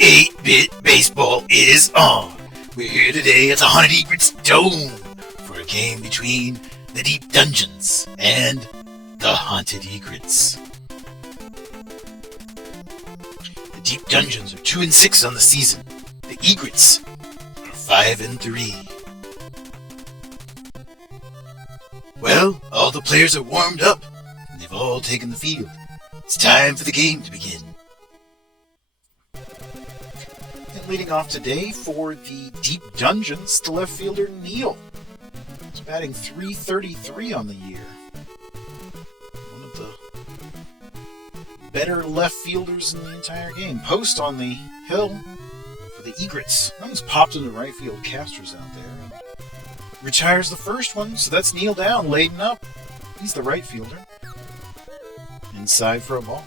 Eight-bit baseball is on. We're here today at the Haunted Egrets Dome for a game between the Deep Dungeons and the Haunted Egrets. The Deep Dungeons are 2-6 on the season. The Egrets are 5-3. Well, all the players are warmed up, and they've all taken the field. It's time for the game to begin. And leading off today for the Deep Dungeons, the left fielder Neil. He's batting .333 on the year. One of the better left fielders in the entire game. Post on the hill for the Egrets. That one's popped into right field. Castor's out there. And retires the first one, so that's Neil down, laden up. He's the right fielder. Inside for a ball.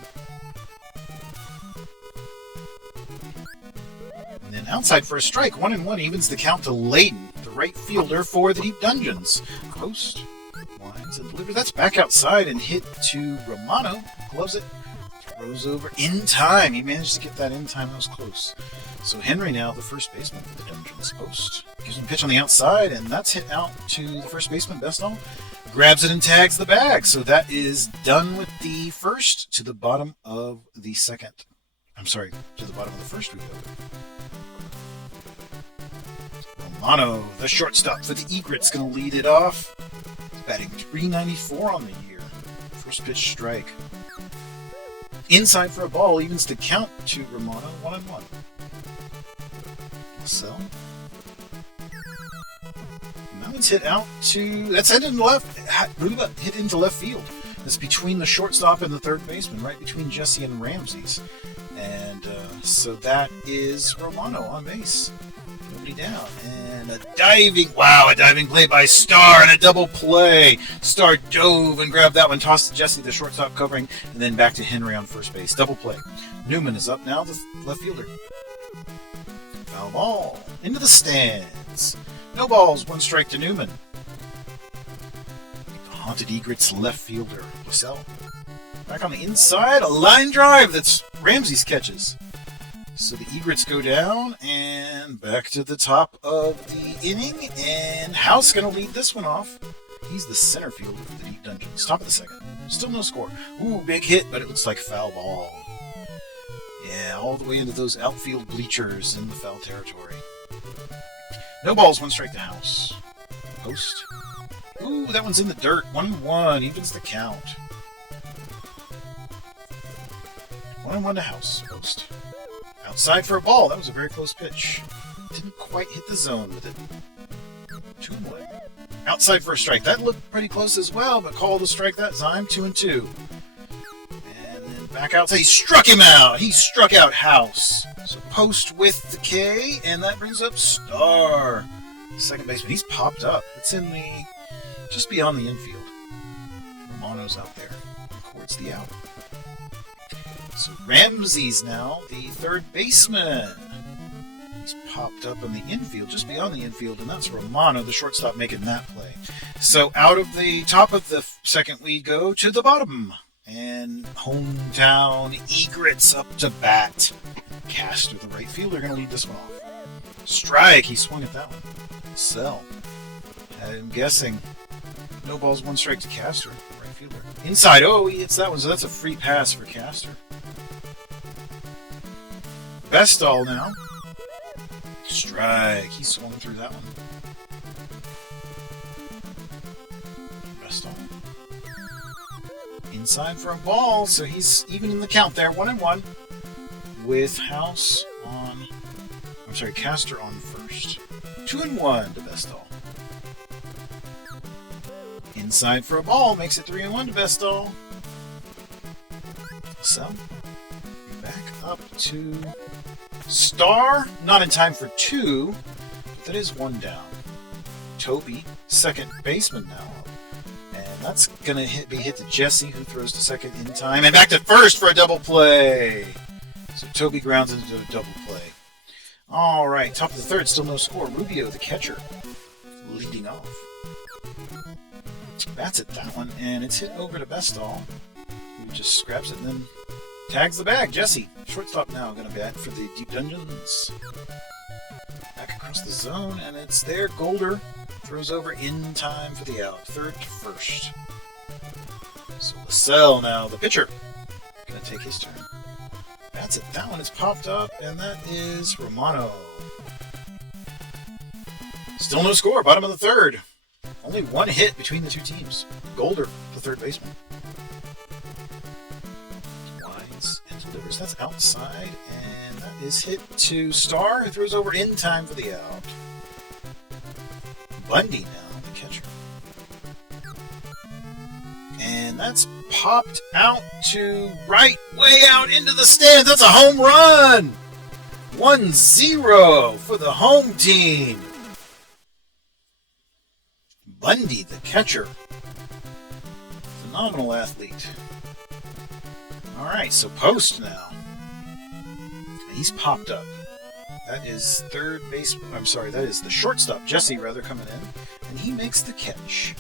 And then outside for a strike. 1-1 evens the count to Layden, the right fielder for the Deep Dungeons. Post, winds and delivers. That's back outside and hit to Romano. Gloves it. Throws over in time. He managed to get that in time. That was close. So Henry now the first baseman for the Dungeons. Post. Gives him a pitch on the outside, and that's hit out to the first baseman, Bestall. Grabs it and tags the bag. So that is done with the first to the bottom of the second. I'm sorry, to the bottom of the first we go. Romano, the shortstop for the Egrets, going to lead it off. Batting .394 on the year. First pitch strike. Inside for a ball, evens the count to Romano, 1-1. Sell. Now it's hit out to... That's hit into left. Hit into left field. It's between the shortstop and the third baseman, right between Jesse and Ramses. And so that is Romano on base. Nobody down. And a diving play by Starr and a double play. Starr dove and grabbed that one, tossed to Jesse, the shortstop covering, and then back to Henry on first base. Double play. Newman is up now, the left fielder. Foul ball. Into the stands. No balls, one strike to Newman. The Haunted Egrets left fielder, LaSalle. Back on the inside, a line drive that's Ramses catches. So the Egrets go down and back to the top of the inning, and House going to lead this one off. He's the center fielder for the Deep Dungeons. Top of the second. Still no score. Ooh, big hit, but it looks like foul ball. Yeah, all the way into those outfield bleachers in the foul territory. No balls, one strike to House. Post. Ooh, that one's in the dirt. 1-1, evens the count. 1-1 to House. Post. Outside for a ball. That was a very close pitch. Didn't quite hit the zone with it. 2-1. Outside for a strike. That looked pretty close as well, but called a strike that time. 2-2. And then back outside. He struck him out. He struck out House. So Post with the K, and that brings up Starr, second baseman. He's popped up. It's in the just beyond the infield. Romano's out there. Records the out. So Ramses now, the third baseman. He's popped up in the infield, just beyond the infield, and that's Romano, the shortstop, making that play. So out of the top of the second, we go to the bottom. And hometown Egrets up to bat. Castor, the right fielder, going to lead this one off. Strike, he swung at that one. Sell. I'm guessing. No balls, one strike to Castor, right fielder. Inside, oh, he hits that one, so that's a free pass for Castor. Bestall now. Strike. He swung through that one. Bestall. Inside for a ball, so he's even in the count there. 1-1 with House on... I'm sorry, Castor on first. 2-1 to Bestall. Inside for a ball, makes it 3-1 to Bestall. So, back up to Starr. Not in time for 2, but that is 1 down. Toby, second baseman now up. And that's going to be hit to Jesse, who throws to second in time. And back to first for a double play. So Toby grounds into a double play. All right, top of the third, still no score. Rubio, the catcher, leading off. Bats at that one, and it's hit over to Bestall, who just grabs it and then tags the bag. Jesse, shortstop now, going to bat for the Deep Dungeons. Back across the zone, and it's there. Golder throws over in time for the out. Third to first. So LaSalle now, the pitcher, going to take his turn. Bats it. That one is popped up, and that is Romano. Still no score. Bottom of the third. Only one hit between the two teams. Golder, the third baseman. Lines and delivers. That's outside, and that is hit to Starr, who throws over in time for the out. Bundy now, the catcher. And that's popped out to right, way out into the stands. That's a home run! 1-0 for the home team. Bundy, the catcher. Phenomenal athlete. Alright, so Post now. He's popped up. That is third base. I'm sorry, that is the shortstop, Jesse, rather, coming in. And he makes the catch.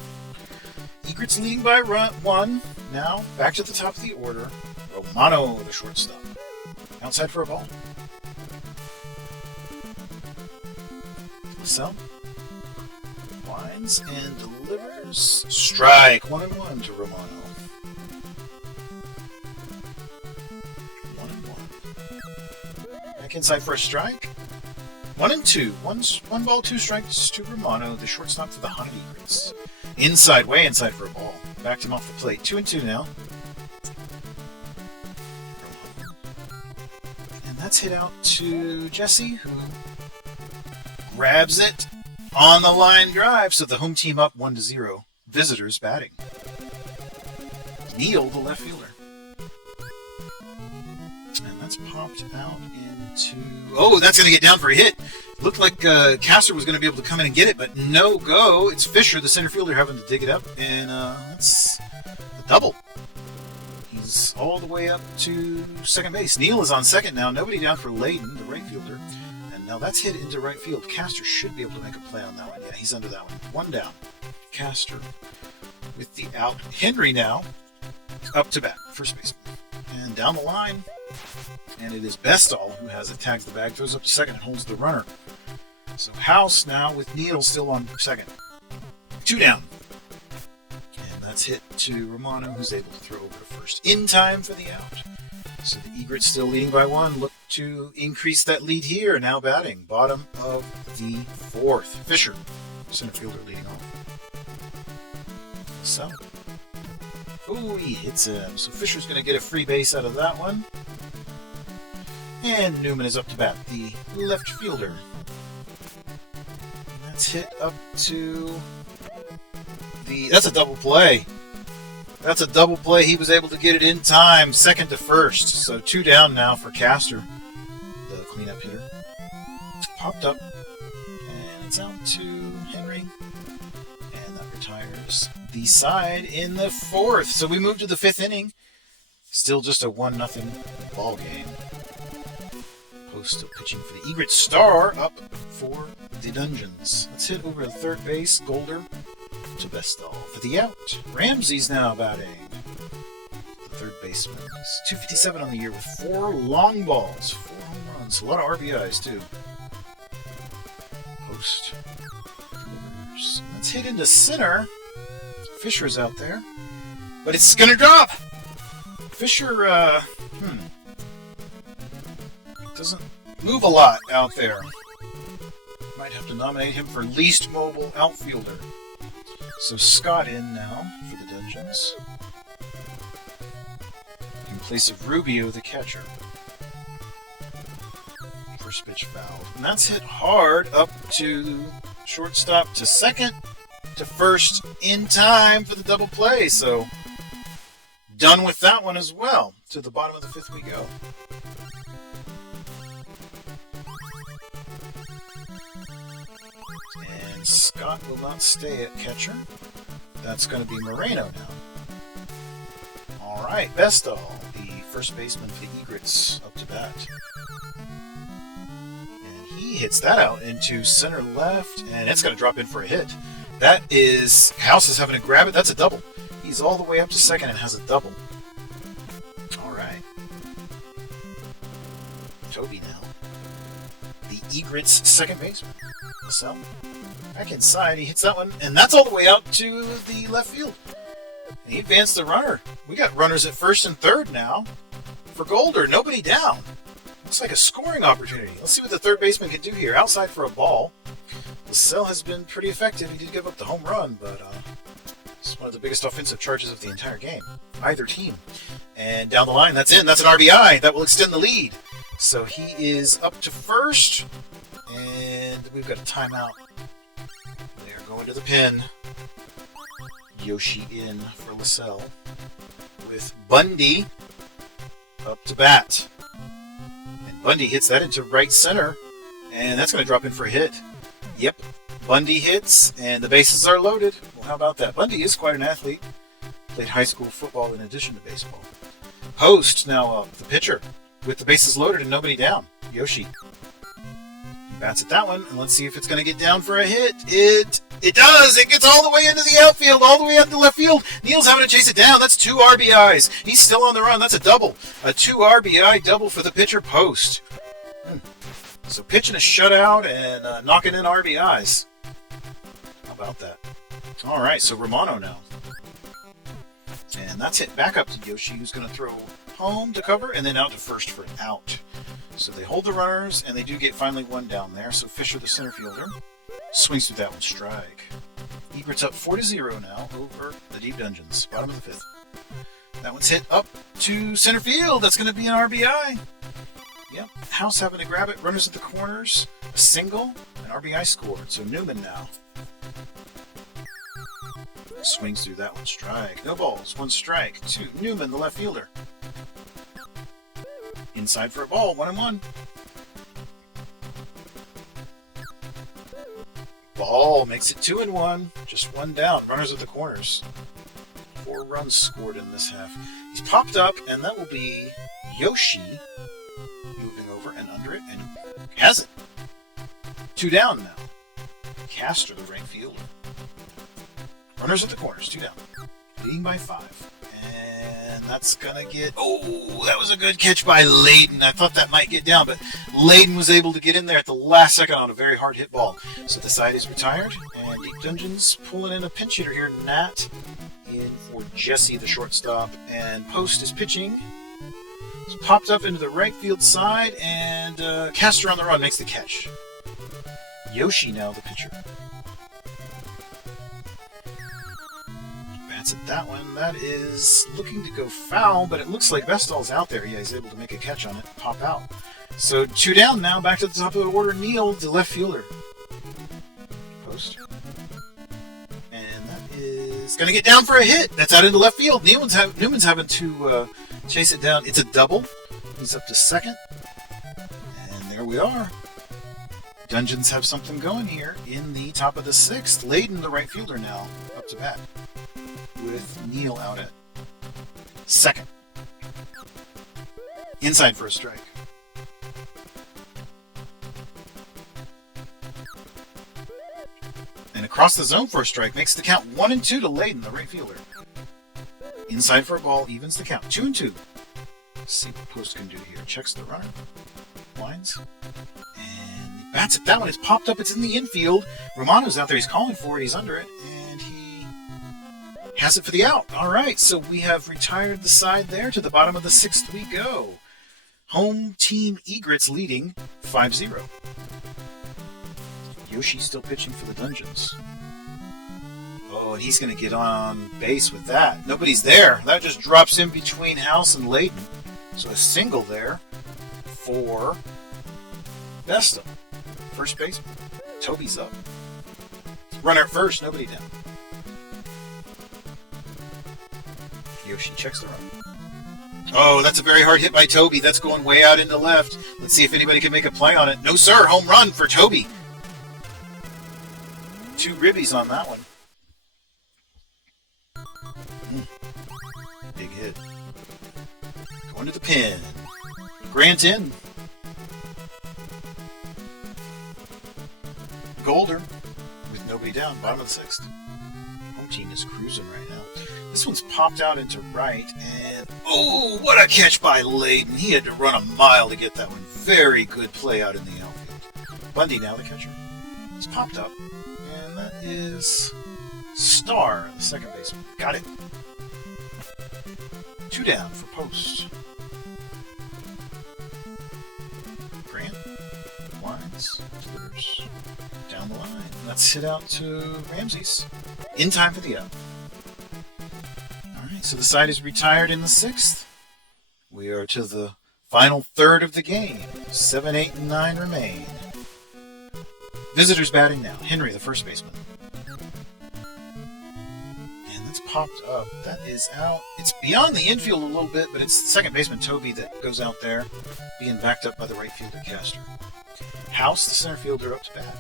Egrets leading by one. Now, back to the top of the order. Romano, the shortstop. Outside for a ball. LaSalle winds and delivers. Strike. 1-1 to Romano. 1-1. Back inside for a strike. 1-2. One ball, two strikes to Romano, the shortstop for the Haunted Egrets. Inside, way inside for a ball. Backed him off the plate. 2-2 now. And that's hit out to Jesse, who grabs it on the line drive. So the home team up 1-0. Visitors batting. Neal, the left fielder. And that's popped out into... Oh, that's going to get down for a hit. Looked like Castor was going to be able to come in and get it, but no go. It's Fisher, the center fielder, having to dig it up, and that's a double. He's all the way up to second base. Neal is on second now. Nobody down for Layden, the right fielder. And now that's hit into right field. Castor should be able to make a play on that one. Yeah, he's under that one. One down. Castor with the out. Henry now up to bat, first baseman. And down the line, and it is Bestall who has it, tags the bag, throws up to second, and holds the runner. So House now with Neal still on second. Two down. And that's hit to Romano, who's able to throw over to first in time for the out. So the Egrets still leading by one. Look to increase that lead here. Now batting. Bottom of the fourth. Fisher, center fielder, leading off. So, oh, he hits him. So Fisher's going to get a free base out of that one. And Newman is up to bat, the left fielder. And that's hit up to the... That's a double play. That's a double play. He was able to get it in time, second to first. So two down now for Castor, the cleanup hitter. Popped up, and it's out to Henry. And that retires the side in the fourth. So we move to the fifth inning. Still just a 1-0 ball game. Post still pitching for the Egrets. Starr up for the Dungeons. Let's hit over to third base. Golder to Bestall for the out. Ramsey's now batting. The third baseman. He's .257 on the year with 4 long balls, 4 home runs, a lot of RBIs too. Post delivers. Let's hit into center. Fisher's out there, but it's gonna drop. Fisher doesn't move a lot out there. Might have to nominate him for least mobile outfielder. So Scott in now for the Dungeons, in place of Rubio, the catcher. First pitch fouled, and that's hit hard up to shortstop, to second, to first in time for the double play. So done with that one as well. To the bottom of the fifth we go. And Scott will not stay at catcher. That's going to be Moreno now. All right, Bestall, the first baseman for the Egrets, up to bat. And he hits that out into center left, and it's going to drop in for a hit. That is... House is having to grab it. That's a double. He's all the way up to second and has a double. Alright. Toby now. The Egrets second baseman. So, back inside, he hits that one, and that's all the way out to the left field. And he advanced the runner. We got runners at first and third now. For Golder, nobody down. Looks like a scoring opportunity. Let's see what the third baseman can do here. Outside for a ball. LaSalle has been pretty effective. He did give up the home run, but it's one of the biggest offensive charges of the entire game. Either team. And down the line, that's in. That's an RBI. That will extend the lead. So he is up to first. And we've got a timeout. They're going to the pen. Yoshi in for LaSalle. With Bundy up to bat. And Bundy hits that into right center. And that's going to drop in for a hit. Yep. Bundy hits, and the bases are loaded. Well, how about that? Bundy is quite an athlete. Played high school football in addition to baseball. Post now up, the pitcher, with the bases loaded and nobody down. Yoshi. Bats at that one, and let's see if it's going to get down for a hit. It does! It gets all the way into the outfield, all the way up to left field. Neal's having to chase it down. That's 2 RBIs. He's still on the run. That's a double. A 2 RBI double for the pitcher. Post. So pitching a shutout and knocking in RBIs. How about that? All right, so Romano now. And that's hit back up to Yoshi, who's going to throw home to cover and then out to first for an out. So they hold the runners, and they do get finally one down there. So Fisher, the center fielder, swings through that one strike. Egrets up 4-0 now over the Deep Dungeons, bottom of the 5th. That one's hit up to center field. That's going to be an RBI. Yep, House having to grab it. Runners at the corners. A single. An RBI scored. So Newman now. Swings through that one. Strike. No balls. 1 strike. 2. Newman, the left fielder. Inside for a ball. 1-1. Ball makes it 2-1. Just 1 down. Runners at the corners. 4 runs scored in this half. He's popped up, and that will be Yoshi. Moving over and under it, and has it. 2 down now. Castor, the right fielder. Runners at the corners, 2 down. Leading by 5. And that's going to get... Oh, that was a good catch by Layden. I thought that might get down, but Layden was able to get in there at the last second on a very hard hit ball. So the side is retired, and Deep Dungeons pulling in a pinch hitter here. Nat in for Jesse, the shortstop, and Post is pitching. It's popped up into the right field side, and Castor on the run makes the catch. Yoshi now the pitcher. Bats at that one. That is looking to go foul, but it looks like Vestal's out there. Yeah, he's able to make a catch on it, pop out. So 2 down now, back to the top of the order. Neal, the left fielder. Post. And that is going to get down for a hit. That's out into left field. Newman's having to chase it down. It's a double. He's up to second. And there we are. Dungeons have something going here in the top of the 6th. Layden, the right fielder now, up to bat. With Neal out at second. Inside for a strike. And across the zone for a strike makes the count 1-2 to Layden, the right fielder. Inside for a ball, evens the count. 2-2. Let's see what Post can do here. Checks the runner. Winds. And he bats it. That one is popped up. It's in the infield. Romano's out there. He's calling for it. He's under it. And he has it for the out. All right. So we have retired the side there. To the bottom of the 6th we go. Home team Egrets leading 5-0. Yoshi still pitching for the Dungeons. Oh, and he's going to get on base with that. Nobody's there. That just drops in between House and Layden. So a single there for Vestal. First baseman. Toby's up. Runner at first, nobody down. Yoshi checks the run. Oh, that's a very hard hit by Toby. That's going way out into left. Let's see if anybody can make a play on it. No, sir. Home run for Toby. 2 ribbies on that one. Big hit. Going to the pin. Grant in. Golder with nobody Nobody down. Bottom of the 6th. Home team is cruising right now. This one's popped out into right, and oh, what a catch by Layden. He had to run a mile to get that one. Very good play out in the outfield. Bundy now the catcher. He's popped up, and that is Star, the second baseman. Got it. 2 down for post. Grant lines, delivers down the line. Let's hit out to Ramses. In time for the out. Alright, so the side is retired in the 6th. We are to the final third of the game. 7, 8, and 9 remain. Visitors batting now. Henry, the first baseman. And that's popped up. That is out. It's beyond the infield a little bit, but it's the second baseman, Toby, that goes out there, being backed up by the right fielder, Castor. House, the center fielder, up to bat.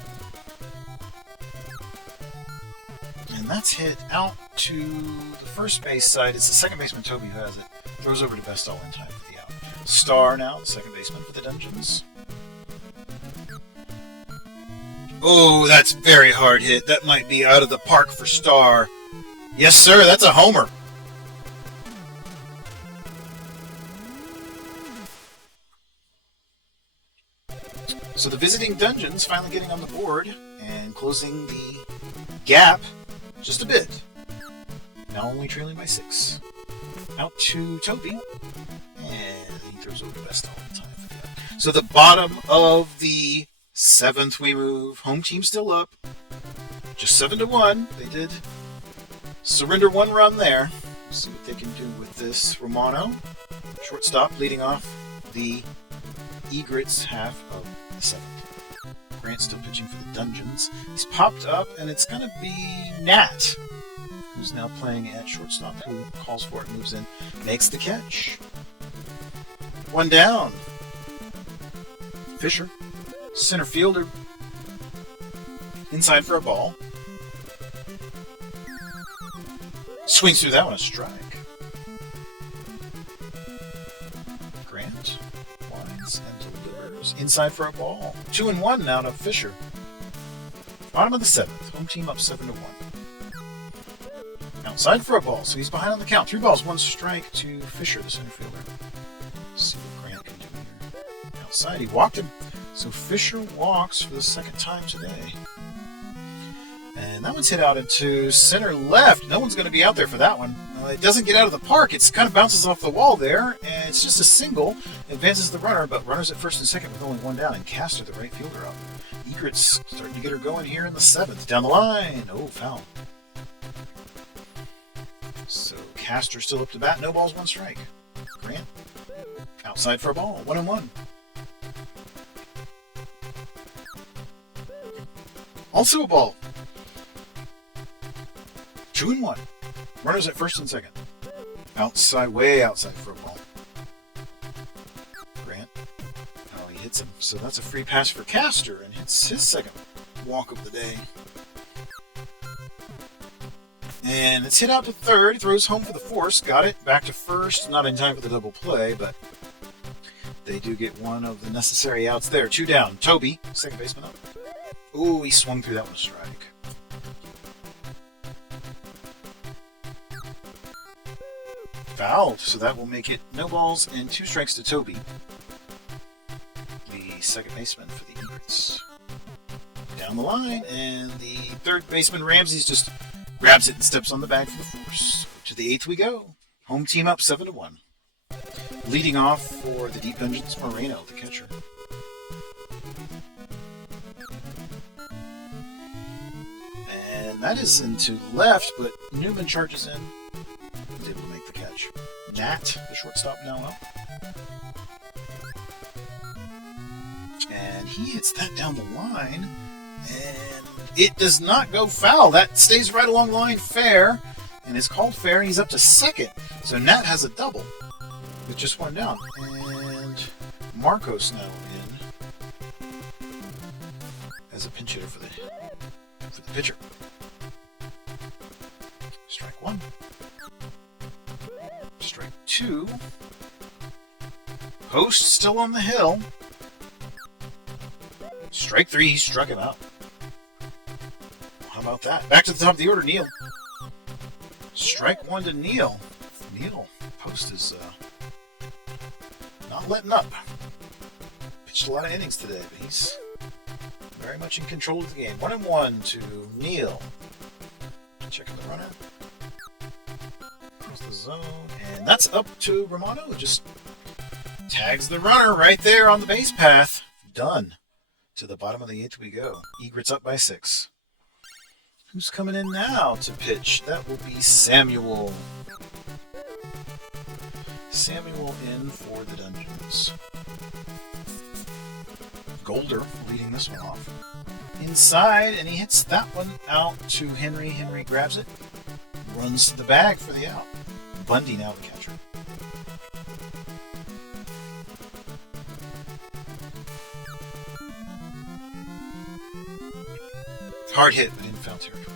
And that's hit out to the first base side. It's the second baseman, Toby, who has it. Throws over to Bestall in time for the out. Star now, the second baseman for the Dungeons. Oh, that's very hard hit. That might be out of the park for Star. Yes, sir, that's a homer. So the visiting Dungeons finally getting on the board and closing the gap just a bit. Now only trailing by 6. Out to Toby. And he throws over the best all the time for that. So the bottom of the 7th we move. Home team still up. Just 7-1. They did surrender 1 run there. Let's see what they can do with this. Romano, shortstop, leading off the Egrets half of the 7th. Grant still pitching for the Dungeons. He's popped up, and it's going to be Nat, who's now playing at shortstop, who calls for it, moves in, makes the catch. 1 down. Fisher, center fielder, inside for a ball. Swings through that one, a strike. Grant lines and delivers inside for a ball. 2-1 now to Fisher. Bottom of the 7th. Home team up 7-1. Outside for a ball, so he's behind on the count. 3 balls, 1 strike to Fisher, the center fielder. Let's see what Grant can do here. Outside, he walked him. So Fisher walks for the 2nd time today. And that one's hit out into center left. No one's going to be out there for that one. It doesn't get out of the park. It kind of bounces off the wall there, and it's just a single. Advances the runner, but runners at first and second with only 1 down, and Castor, the right fielder, up. Egrets starting to get her going here in the 7th. Down the line. Oh, foul. So Castor still up to bat. No balls, 1 strike. Grant outside for a ball. 1-1. Also a ball. 2-1. Runners at first and second. Outside, way outside for a ball. Grant. Oh, he hits him. So that's a free pass for Castor and hits his 2nd walk of the day. And it's hit out to 3rd. Throws home for the force. Got it. Back to 1st. Not in time for the double play, but they do get one of the necessary outs there. 2 down. Toby, second baseman up. Ooh, he swung through that one, a strike. Fouled, so that will make it no balls and 2 strikes to Toby, the second baseman for the Egrets. Down the line, and the 3rd baseman, Ramses, just grabs it and steps on the bag for the force. To the 8th we go. Home team up 7-1. Leading off for the Deep Dungeons, Moreno, the catcher. And that is into left, but Newman charges in. He's able to make the catch. Nat, the shortstop, now up. And he hits that down the line. And it does not go foul. That stays right along the line fair. And it's called fair. And he's up to 2nd. So Nat has a double with just 1 down. And Marcos now in as a pinch hitter for the pitcher. Strike 1. Strike 2. Host still on the hill. Strike 3, he struck him out. Wow, about that? Back to the top of the order, Neil. Strike one to Neil. Neil, post is not letting up. Pitched a lot of innings today, but he's very much in control of the game. 1-1 to Neil. Checking the runner. Across the zone. And that's up to Romano. Just tags the runner right there on the base path. Done. To the bottom of the 8th we go. Egrets up by 6. Who's coming in now to pitch? That will be Samuel. Samuel in for the Dungeons. Golder leading this one off. Inside, and he hits that one out to Henry. Henry grabs it, runs to the bag for the out. Bundy now the catcher. Hard hit, but in foul territory.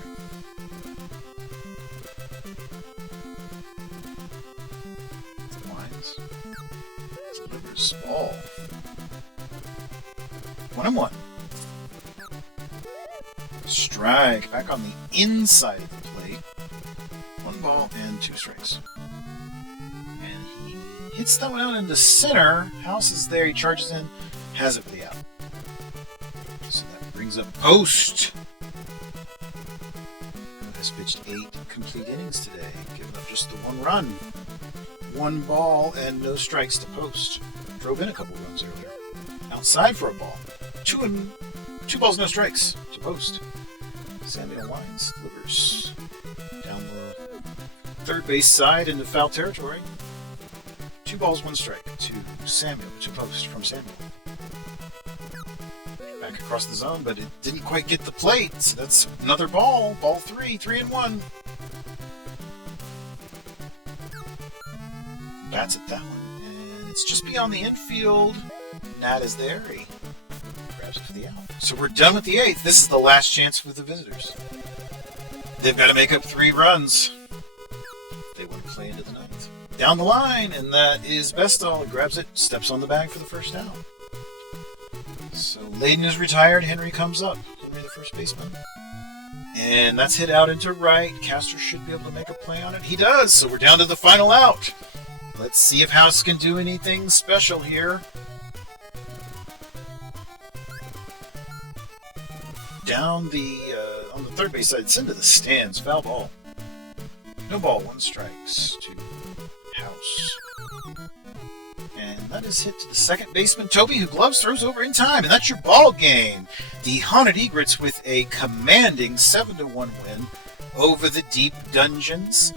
Lines. Delivers ball. 1-1. Strike. Back on the inside of the plate. 1 ball and 2 strikes. And he hits that one out into center. House is there. He charges in. Has it for the out. So that brings up Post. Has pitched 8 complete innings today. Giving up just the 1 run. 1 ball and no strikes to Post. Drove in a couple runs earlier. Outside for a ball. 2 balls, no strikes to Post. Samuel Wines delivers down the third base side into foul territory. 2 balls, 1 strike to Samuel, to Post from Samuel. Back across the zone, but it didn't quite get the plate. So that's another ball. Ball 3, 3-1. Bats at that one. And it's just beyond the infield. Nat is there. He grabs it for the out. So we're done with the 8th. This is the last chance for the visitors. They've got to make up 3 runs. They want to play into the 9th. Down the line, and that is Bestall. He grabs it, steps on the bag for the first out. So Layden is retired. Henry comes up. Henry, the first baseman. And that's hit out into right. Castor should be able to make a play on it. He does. So we're down to the final out. Let's see if House can do anything special here. Down the on the third base side, it's into the stands. Foul ball. No ball, 1 strikes to House. And that is hit to the second baseman, Toby, who gloves throws over in time. And that's your ball game. The Haunted Egrets with a commanding 7-1 win over the Deep Dungeons.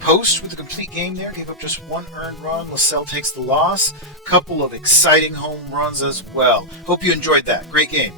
Post with a complete game there. Gave up just 1 earned run. LaSalle takes the loss. Couple of exciting home runs as well. Hope you enjoyed that. Great game.